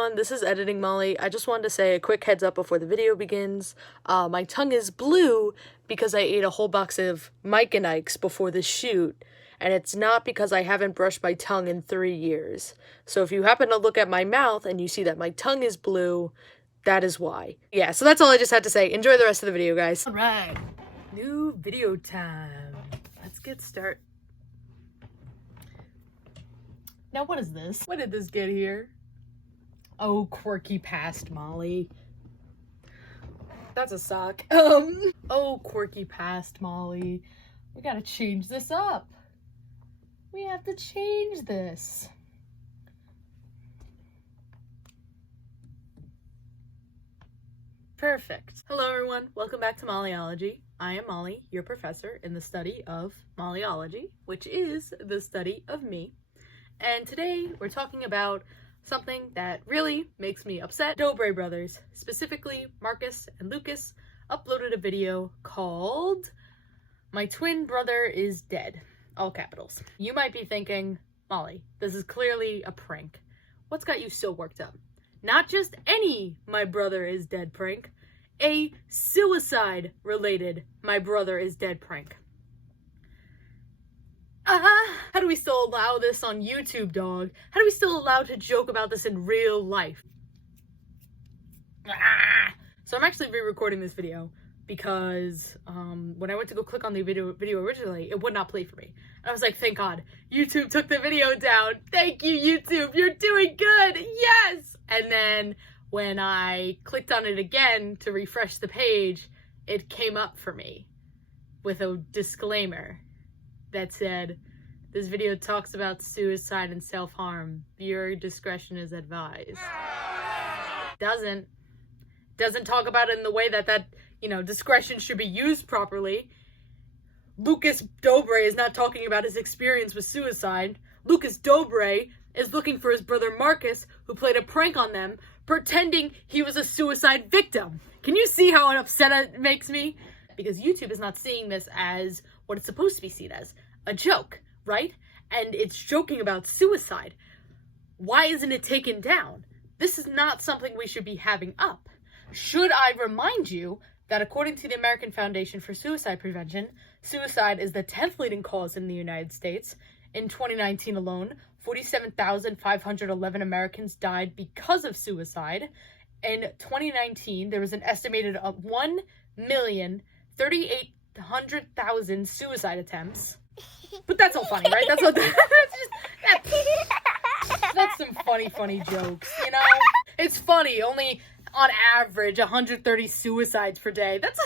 everyone, this is Editing Molly. I just wanted to say a quick heads up before the video begins. My tongue is blue because I ate a whole box of Mike and Ike's before the shoot, and it's not because I haven't brushed my tongue in 3 years. So if you happen to look at my mouth and you see that my tongue is blue, that is why. Yeah, so that's all I just had to say. Enjoy the rest of the video, guys. Alright, new video time. Let's get started. Now what is this? When did this get here? Oh, quirky past, Molly. That's a sock. Oh, quirky past, Molly. We gotta change this up. We have to change this. Perfect. Hello everyone, welcome back to Mollyology. I am Molly, your professor in the study of Mollyology, which is the study of me. And today we're talking about something that really makes me upset. Dobre brothers, specifically Marcus and Lucas, uploaded a video called "My Twin Brother is Dead," all capitals. You might be thinking, Molly, this is clearly a prank. What's got you so worked up? Not just any "my brother is dead" prank, a suicide-related "my brother is dead" prank. How do we still allow this on YouTube, dog? How do we still allow to joke about this in real life? So I'm actually re-recording this video because when I went to go click on the video originally, it would not play for me. And I was like, thank God, YouTube took the video down. Thank you, YouTube, you're doing good, yes! And then when I clicked on it again to refresh the page, it came up for me with a disclaimer that said, "This video talks about suicide and self-harm. Viewer discretion is advised." Doesn't talk about it in the way that discretion should be used properly. Lucas Dobre is not talking about his experience with suicide. Lucas Dobre is looking for his brother Marcus, who played a prank on them, pretending he was a suicide victim. Can you see how upset it makes me? Because YouTube is not seeing this as what it's supposed to be seen as, a joke, right? And it's joking about suicide. Why isn't it taken down? This is not something we should be having up. Should I remind you that according to the American Foundation for Suicide Prevention, suicide is the 10th leading cause in the United States. In 2019 alone, 47,511 Americans died because of suicide. In 2019, there was an estimated 1,038,000 suicide attempts. But that's all funny, right? That's some funny jokes, you know? It's funny, only on average 130 suicides per day. That's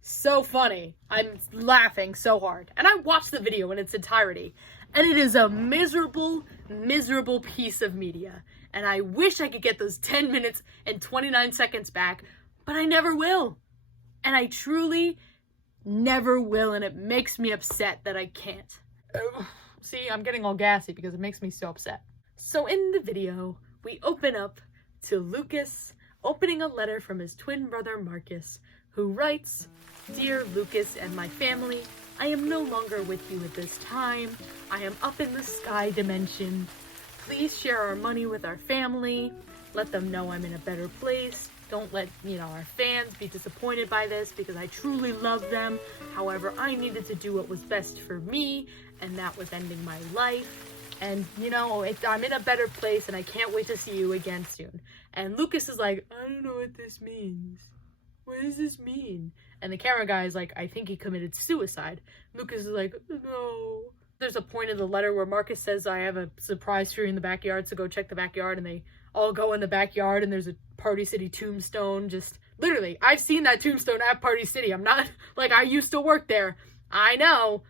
so funny. I'm laughing so hard. And I watched the video in its entirety, and it is a miserable piece of media. And I wish I could get those 10 minutes and 29 seconds back, but I never will. And I truly never will, and it makes me upset that I can't. See, I'm getting all gassy because it makes me so upset. So in the video, we open up to Lucas opening a letter from his twin brother Marcus, who writes, "Dear Lucas and my family, I am no longer with you at this time. I am up in the sky dimension. Please share our money with our family. Let them know I'm in a better place. Don't let, our fans be disappointed by this because I truly love them. However, I needed to do what was best for me, and that was ending my life. And, I'm in a better place, and I can't wait to see you again soon." And Lucas is like, "I don't know what this means. What does this mean?" And the camera guy is like, "I think he committed suicide." Lucas is like, "No." There's a point in the letter where Marcus says, "I have a surprise for you in the backyard, so go check the backyard." And they all go in the backyard, and there's a Party City tombstone. Just literally, I've seen that tombstone at Party City. I'm not like, I used to work there. I know.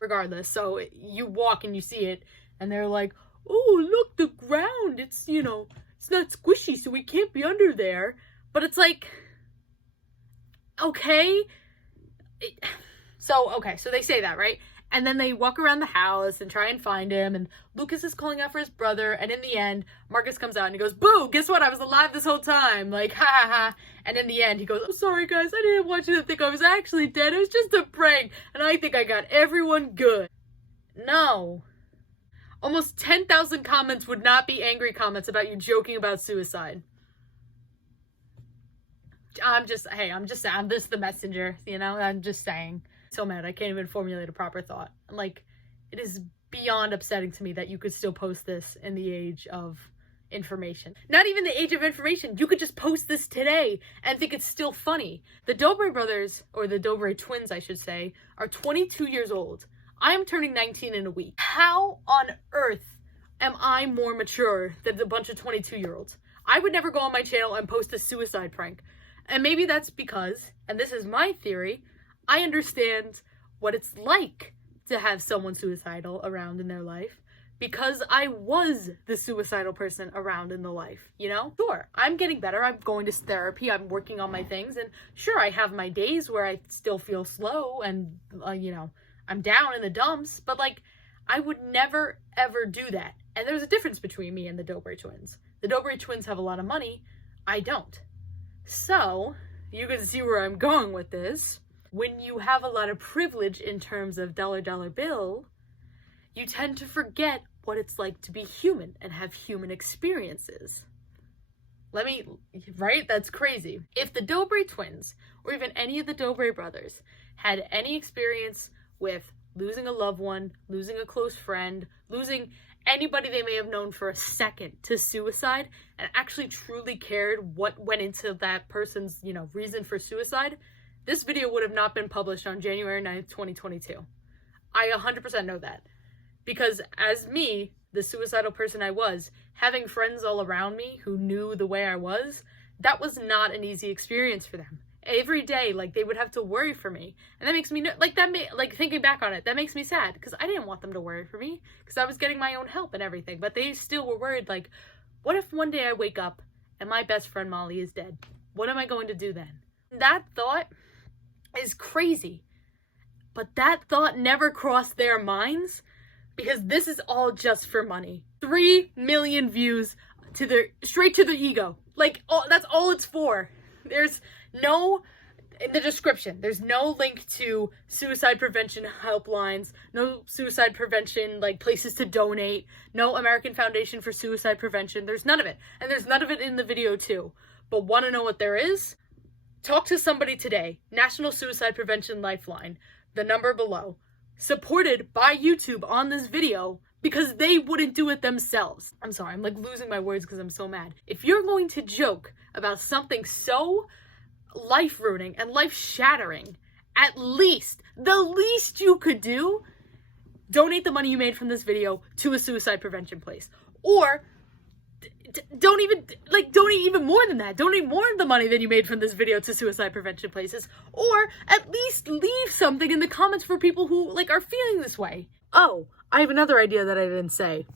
Regardless, so you walk and you see it, and they're like, "Oh, look, the ground, it's, it's not squishy, so we can't be under there." But it's like, okay. So they say that, right? And then they walk around the house and try and find him, and Lucas is calling out for his brother, and in the end, Marcus comes out and he goes, "Boo, guess what? I was alive this whole time." Like, ha ha ha. And in the end, he goes, "I'm sorry, guys. I didn't want you to think I was actually dead. It was just a prank, and I think I got everyone good." No. Almost 10,000 comments would not be angry comments about you joking about suicide. I'm just the messenger, you know? I'm just saying. So mad, I can't even formulate a proper thought. Like, it is beyond upsetting to me that you could still post this in the age of information. Not even the age of information. You could just post this today and think it's still funny. The Dobre brothers, or the Dobre Twins, I should say, are 22 years old. I am turning 19 in a week. How on earth am I more mature than a bunch of 22-year-olds? I would never go on my channel and post a suicide prank. And maybe that's because, and this is my theory, I understand what it's like to have someone suicidal around in their life because I was the suicidal person around in the life, you know? Sure, I'm getting better. I'm going to therapy. I'm working on my things. And sure, I have my days where I still feel slow and, you know, I'm down in the dumps. But, like, I would never, ever do that. And there's a difference between me and the Dobre Twins. The Dobre Twins have a lot of money. I don't. So, you can see where I'm going with this. When you have a lot of privilege in terms of dollar bill, you tend to forget what it's like to be human and have human experiences. Right? That's crazy. If the Dobre Twins, or even any of the Dobre brothers, had any experience with losing a loved one, losing a close friend, losing anybody they may have known for a second to suicide, and actually truly cared what went into that person's, you know, reason for suicide, this video would have not been published on January 9th, 2022. I 100% know that. Because as me, the suicidal person I was, having friends all around me who knew the way I was, that was not an easy experience for them. Every day, like, they would have to worry for me. And that makes me, thinking back on it, that makes me sad. Because I didn't want them to worry for me. Because I was getting my own help and everything. But they still were worried, like, what if one day I wake up and my best friend Molly is dead? What am I going to do then? That thought is crazy. But that thought never crossed their minds because this is all just for money. 3 million views straight to their ego. Like, that's all it's for. There's no, in the description, there's no link to suicide prevention helplines, no suicide prevention, like, places to donate, no American Foundation for Suicide Prevention. There's none of it. And there's none of it in the video too. But want to know what there is? Talk to somebody today. National Suicide Prevention Lifeline, the number below, supported by YouTube on this video because they wouldn't do it themselves. I'm sorry, I'm like losing my words because I'm so mad. If you're going to joke about something so life-ruining and life-shattering, at least, the least you could do, donate the money you made from this video to a suicide prevention place. Or donate even more than that. Donate more of the money than you made from this video to suicide prevention places. Or at least leave something in the comments for people who, like, are feeling this way. Oh, I have another idea that I didn't say.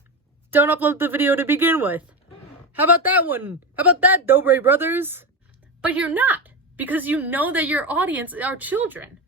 Don't upload the video to begin with. How about that one? How about that, Dobre brothers? But you're not, because you know that your audience are children.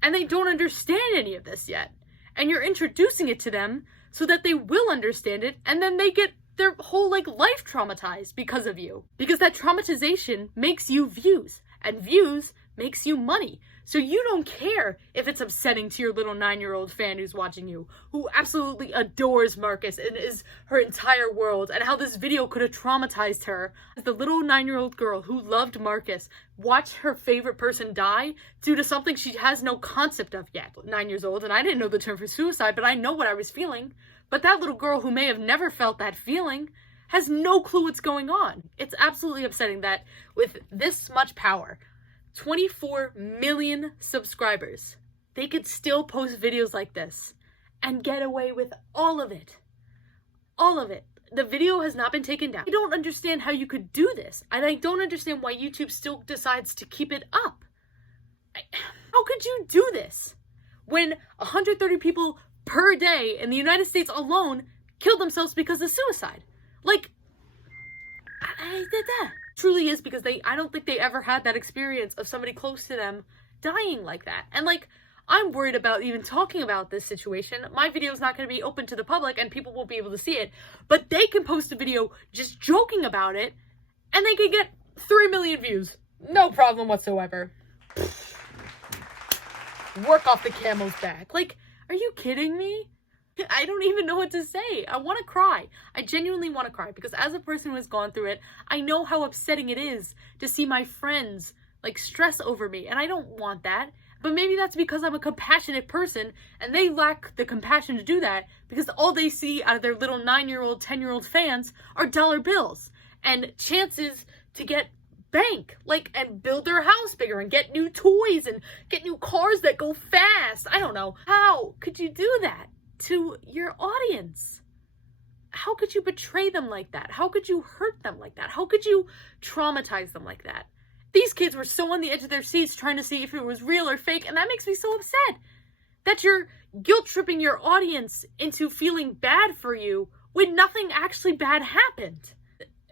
And they don't understand any of this yet. And you're introducing it to them so that they will understand it, and then they get their whole, like, life traumatized because of you. Because that traumatization makes you views, and views makes you money. So you don't care if it's upsetting to your little 9-year-old fan who's watching you, who absolutely adores Marcus and is her entire world, and how this video could have traumatized her. The little 9-year-old girl who loved Marcus watched her favorite person die due to something she has no concept of yet. 9 years old, and I didn't know the term for suicide, but I know what I was feeling. But that little girl who may have never felt that feeling has no clue what's going on. It's absolutely upsetting that with this much power, 24 million subscribers, they could still post videos like this and get away with all of it. All of it. The video has not been taken down. I don't understand how you could do this. And I don't understand why YouTube still decides to keep it up. How could you do this when 130 people per day in the United States alone kill themselves because of suicide? Like, I did that. Truly is because I don't think they ever had that experience of somebody close to them dying like that. And, like, I'm worried about even talking about this situation. My video is not going to be open to the public and people won't be able to see it, but they can post a video just joking about it and they can get 3 million views. No problem whatsoever. Work off the camel's back. Like, are you kidding me? I don't even know what to say. I want to cry. I genuinely want to cry because as a person who has gone through it, I know how upsetting it is to see my friends like stress over me, and I don't want that. But maybe that's because I'm a compassionate person and they lack the compassion to do that because all they see out of their little 9-year-old, 10-year-old fans are dollar bills and chances to get bank, like, and build their house bigger and get new toys and get new cars that go fast. I don't know. How could you do that to your audience? How could you betray them like that? How could you hurt them like that? How could you traumatize them like that? These kids were so on the edge of their seats trying to see if it was real or fake, and that makes me so upset that you're guilt-tripping your audience into feeling bad for you when nothing actually bad happened.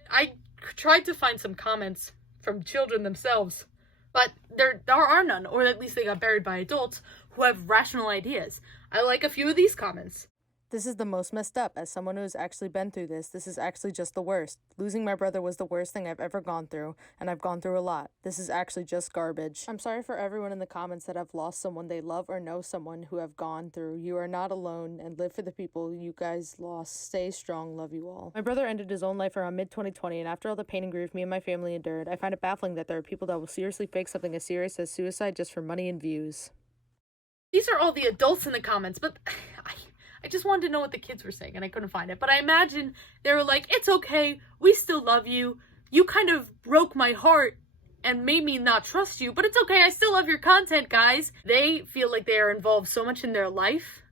I tried to find some comments from children themselves, but there are none, or at least they got buried by adults who have rational ideas. I like a few of these comments. This is the most messed up. As someone who's actually been through this is actually just the worst. Losing my brother was the worst thing I've ever gone through, and I've gone through a lot. This is actually just garbage. I'm sorry for everyone in the comments that have lost someone they love or know someone who have gone through. You are not alone, and live for the people you guys lost. Stay strong. Love you all. My brother ended his own life around mid-2020, and after all the pain and grief me and my family endured, I find it baffling that there are people that will seriously fake something as serious as suicide just for money and views. These are all the adults in the comments, but I just wanted to know what the kids were saying, and I couldn't find it. But I imagine they were like, it's okay, we still love you. You kind of broke my heart and made me not trust you, but it's okay, I still love your content, guys. They feel like they are involved so much in their life,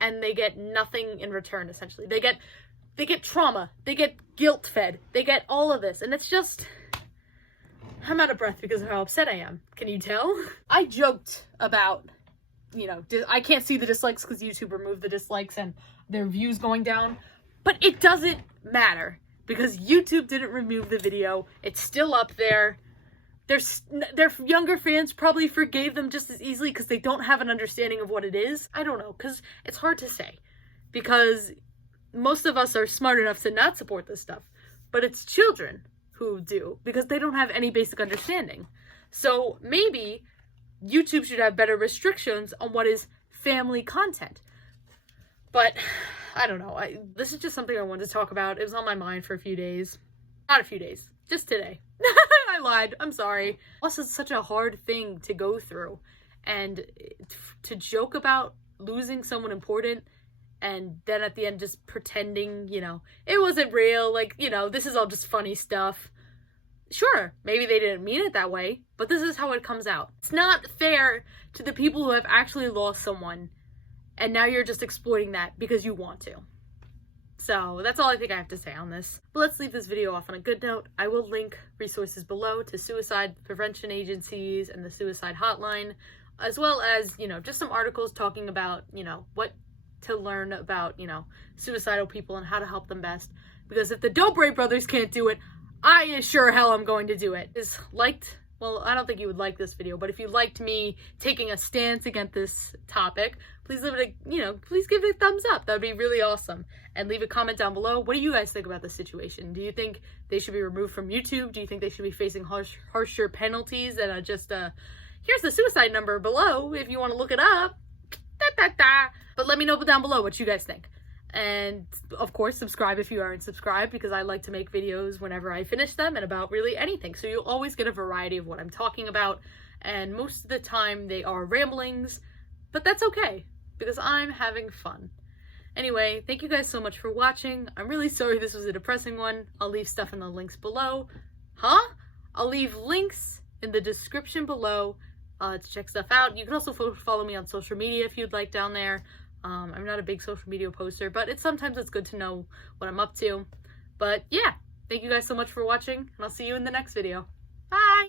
and they get nothing in return, essentially. They get trauma, they get guilt-fed, they get all of this, and it's just... I'm out of breath because of how upset I am. Can you tell? I joked about... You know, I can't see the dislikes because YouTube removed the dislikes and their views going down. But it doesn't matter because YouTube didn't remove the video. It's still up there. Their younger fans probably forgave them just as easily because they don't have an understanding of what it is. I don't know, because it's hard to say. Because most of us are smart enough to not support this stuff. But it's children who do because they don't have any basic understanding. So maybe... YouTube should have better restrictions on what is family content. But, I don't know. This is just something I wanted to talk about. It was on my mind for a few days. Not a few days. Just today. I lied. I'm sorry. Plus, it's such a hard thing to go through. And to joke about losing someone important and then at the end just pretending, you know, it wasn't real. Like, you know, this is all just funny stuff. Sure, maybe they didn't mean it that way, but this is how it comes out. It's not fair to the people who have actually lost someone, and now you're just exploiting that because you want to. So that's all I think I have to say on this. But let's leave this video off on a good note. I will link resources below to suicide prevention agencies and the suicide hotline, as well as, you know, just some articles talking about, you know, what to learn about, you know, suicidal people and how to help them best. Because if the Dobre brothers can't do it, I sure hell I'm going to do it. Well, I don't think you would like this video, but if you liked me taking a stance against this topic, please please give it a thumbs up. That would be really awesome. And leave a comment down below. What do you guys think about this situation? Do you think they should be removed from YouTube? Do you think they should be facing harsher penalties? And here's the suicide number below if you want to look it up. But let me know down below what you guys think. And, of course, subscribe if you aren't subscribed, because I like to make videos whenever I finish them and about really anything. So you'll always get a variety of what I'm talking about. And most of the time they are ramblings, but that's okay, because I'm having fun. Anyway, thank you guys so much for watching. I'm really sorry this was a depressing one. I'll leave stuff in the links below. I'll leave links in the description below to check stuff out. You can also follow me on social media if you'd like down there. I'm not a big social media poster, but sometimes it's good to know what I'm up to. But yeah, thank you guys so much for watching, and I'll see you in the next video. Bye!